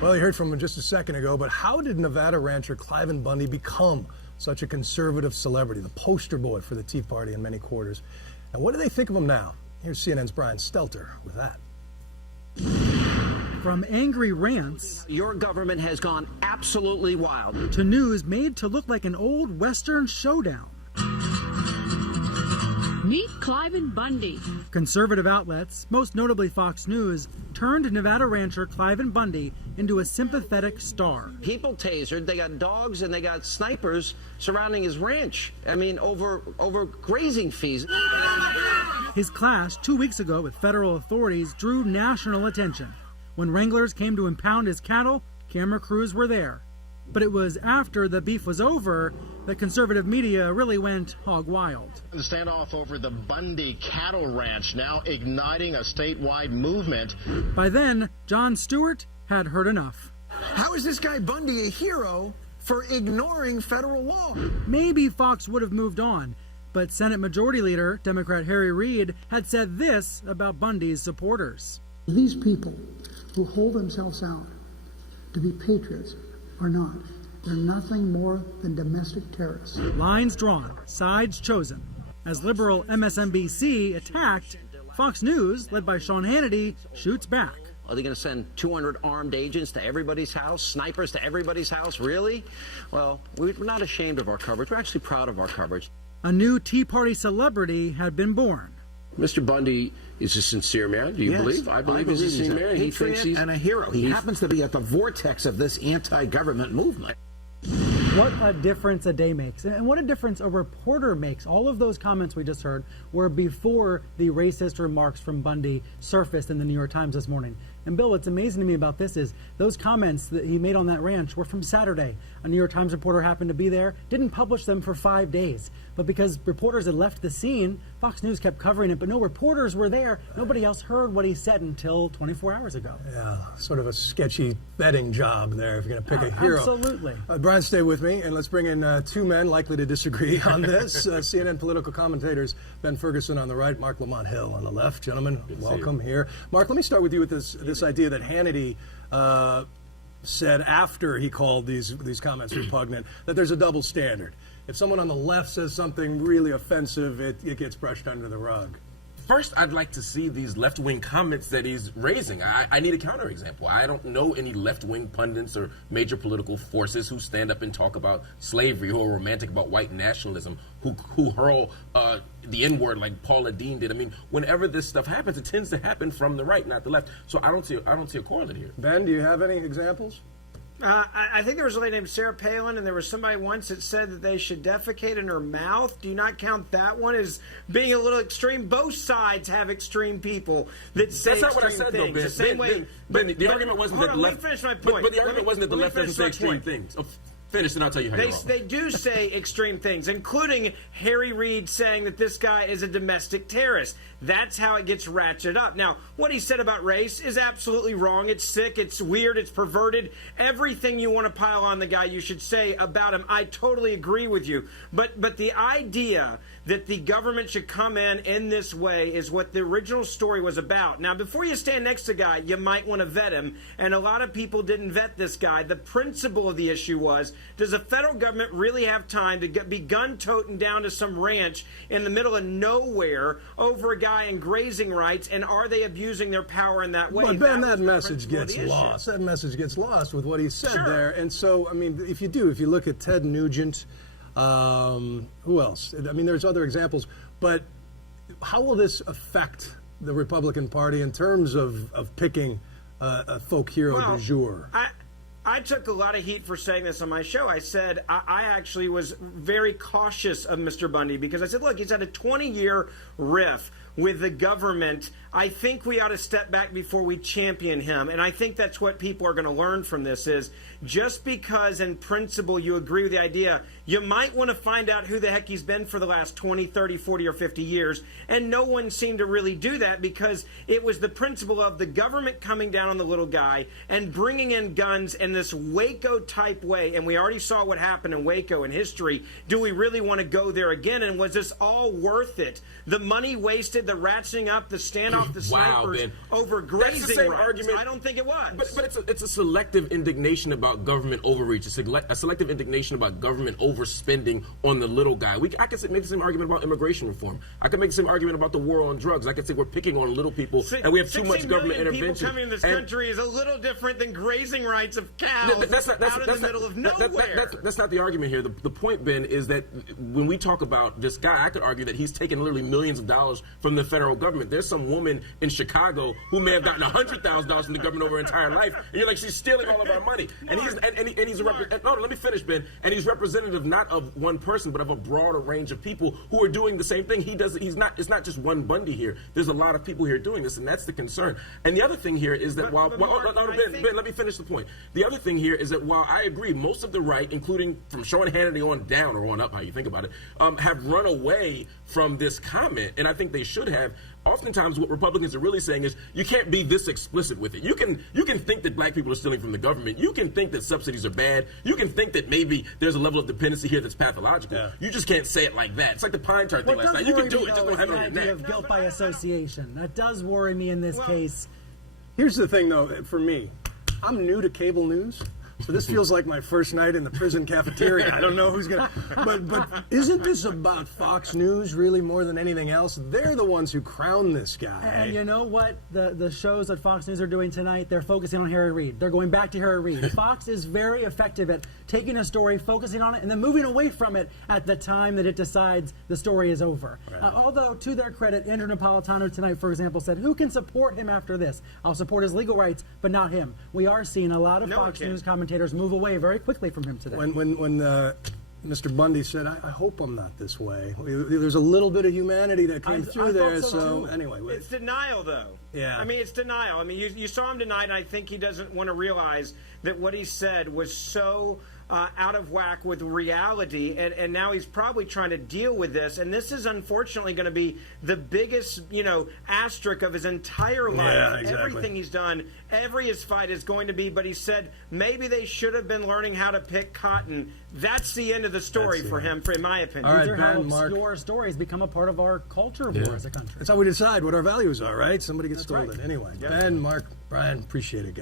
Well, you heard from him just a second ago, but how did Nevada rancher Cliven Bundy become such a conservative celebrity, the poster boy for the Tea Party in many quarters? And what do they think of him now? Here's CNN's Brian Stelter with that. From angry rants, your government has gone absolutely wild, to news made to look like an old Western showdown. Meet Cliven Bundy. Conservative outlets, most notably Fox News, turned Nevada rancher Cliven Bundy into a sympathetic star. People tasered, they got dogs and they got snipers surrounding his ranch. I mean, over grazing fees. His clash 2 weeks ago with federal authorities drew national attention. When wranglers came to impound his cattle, camera crews were there. But it was after the beef was over that conservative media really went hog wild. The standoff over the Bundy cattle ranch now igniting a statewide movement. By then, Jon Stewart had heard enough. How is this guy Bundy a hero for ignoring federal law? Maybe Fox would have moved on, but Senate Majority Leader, Democrat Harry Reid, had said this about Bundy's supporters. These people who hold themselves out to be patriots are not. They're nothing more than domestic terrorists. Lines drawn, sides chosen. As liberal MSNBC attacked, Fox News, led by Sean Hannity, shoots back. Are they going to send 200 armed agents to everybody's house, snipers to everybody's house? Really? Well, we're not ashamed of our coverage. We're actually proud of our coverage. A new Tea Party celebrity had been born. Mr. Bundy is a sincere man. Do you believe? I believe he's a sincere man. He thinks he's and a hero. He happens to be at the vortex of this anti-government movement. What a difference a day makes, and what a difference a reporter makes. All of those comments we just heard were before the racist remarks from Bundy surfaced in the New York Times this morning. And Bill, what's amazing to me about this is those comments that he made on that ranch were from Saturday. A New York Times reporter happened to be there, didn't publish them for 5 days. But because reporters had left the scene, Fox News kept covering it, but no reporters were there. Nobody else heard what he said until 24 hours ago. Yeah, sort of a sketchy betting job there if you're going to pick a hero. Absolutely. Brian, stay with me, and let's bring in two men likely to disagree on this. CNN political commentators Ben Ferguson on the right, Marc Lamont Hill on the left. Gentlemen, welcome here. Marc, let me start with you with this idea that Hannity said after he called these comments repugnant that there's a double standard. If someone on the left says something really offensive, it gets brushed under the rug. First, I'd like to see these left-wing comments that he's raising. I need a counterexample. I don't know any left-wing pundits or major political forces who stand up and talk about slavery, who are romantic about white nationalism, who hurl the N-word like Paula Deen did. I mean, whenever this stuff happens, it tends to happen from the right, not the left. So I don't see a correlate here. Ben, do you have any examples? I think there was a lady named Sarah Palin, and there was somebody once that said that they should defecate in her mouth. Do you not count that one as being a little extreme? Both sides have extreme people that say That's not extreme what I said, things. though, Ben. The same way. The argument wasn't that the left. Let me finish my point. But the argument wasn't that the left doesn't say extreme things. Finish, and I'll tell you how you're wrong. They do say extreme things, including Harry Reid saying that this guy is a domestic terrorist. That's how it gets ratcheted up. Now, what he said about race is absolutely wrong. It's sick, it's weird, it's perverted. Everything you want to pile on the guy, you should say about him. I totally agree with you. But the idea that the government should come in this way is what the original story was about. Now, before you stand next to a guy, you might want to vet him, and a lot of people didn't vet this guy. The principle of the issue was, does the federal government really have time to be gun-toting down to some ranch in the middle of nowhere over a guy in grazing rights, and are they abusing their power in that way? But Ben, that message gets lost. That message gets lost with what he said there. And so, I mean, if you look at Ted Nugent, who else? I mean, there's other examples. But how will this affect the Republican Party in terms of picking a folk hero du jour? I took a lot of heat for saying this on my show. I said I actually was very cautious of Mr. Bundy because I said, look, he's had a 20-year riff with the government. I think we ought to step back before we champion him. And I think that's what people are going to learn from this is just because in principle you agree with the idea, you might want to find out who the heck he's been for the last 20, 30, 40, or 50 years. And no one seemed to really do that because it was the principle of the government coming down on the little guy and bringing in guns in this Waco-type way. And we already saw what happened in Waco in history. Do we really want to go there again? And was this all worth it? The money wasted, the ratcheting up, the standoff, the Wow, snipers Ben. over That's the grazing same rights. argument. I don't think it was. But it's a selective indignation about government overreach, a selective indignation about government overspending on the little guy. I could make the same argument about immigration reform. I could make the same argument about the war on drugs. I could say we're picking on little people and we have too much 16 government million intervention. People coming in this And- country is a little different than grazing rights of cows out in the middle of nowhere. That's not the argument here. The point, Ben, is that when we talk about this guy, I could argue that he's taken literally millions of dollars from the federal government. There's some woman in Chicago who may have gotten $100,000 from the government over her entire life, and you're like, she's stealing all of our money. And he's no, let me finish, Ben. And he's representative not of one person, but of a broader range of people who are doing the same thing. It's not just one Bundy here. There's a lot of people here doing this, and that's the concern. And the other thing here is that Ben, let me finish the point. The other thing here is that while I agree, most of the right, including from Sean Hannity on down or on up, how you think about it, have run away from this comment, and I think they should have. Oftentimes, what Republicans are really saying is you can't be this explicit with it. You can think that black people are stealing from the government. You can think that subsidies are bad. You can think that maybe there's a level of dependency here that's pathological. Yeah. You just can't say it like that. It's like the Pine Tar thing last night. You can do it, just don't have it on your neck. Of guilt by association. That does worry me in this case. Here's the thing, though, for me. I'm new to cable news. So this feels like my first night in the prison cafeteria. I don't know who's going to... But isn't this about Fox News really more than anything else? They're the ones who crown this guy. And you know what? The shows that Fox News are doing tonight, they're focusing on Harry Reid. They're going back to Harry Reid. Fox is very effective at taking a story, focusing on it, and then moving away from it at the time that it decides the story is over. Right. Although, to their credit, Andrew Napolitano tonight, for example, said, who can support him after this? I'll support his legal rights, but not him. We are seeing a lot of Fox News commentators move away very quickly from him today. When Mr. Bundy said, I hope I'm not this way, there's a little bit of humanity that came through there. So anyway. It's denial, though. Yeah. I mean, it's denial. I mean, you saw him tonight, and I think he doesn't want to realize that what he said was so out of whack with reality, and now he's probably trying to deal with this, and this is unfortunately going to be the biggest, asterisk of his entire life. Yeah, exactly. Everything he's done, his fight is going to be, but he said maybe they should have been learning how to pick cotton. That's the end of the story for him, in my opinion. All right, These are how Ben, Marc. obscure stories become a part of our culture war as a country. That's how we decide what our values are, right? Somebody gets told right. it. Anyway, Ben, Marc, Brian, appreciate it, guys.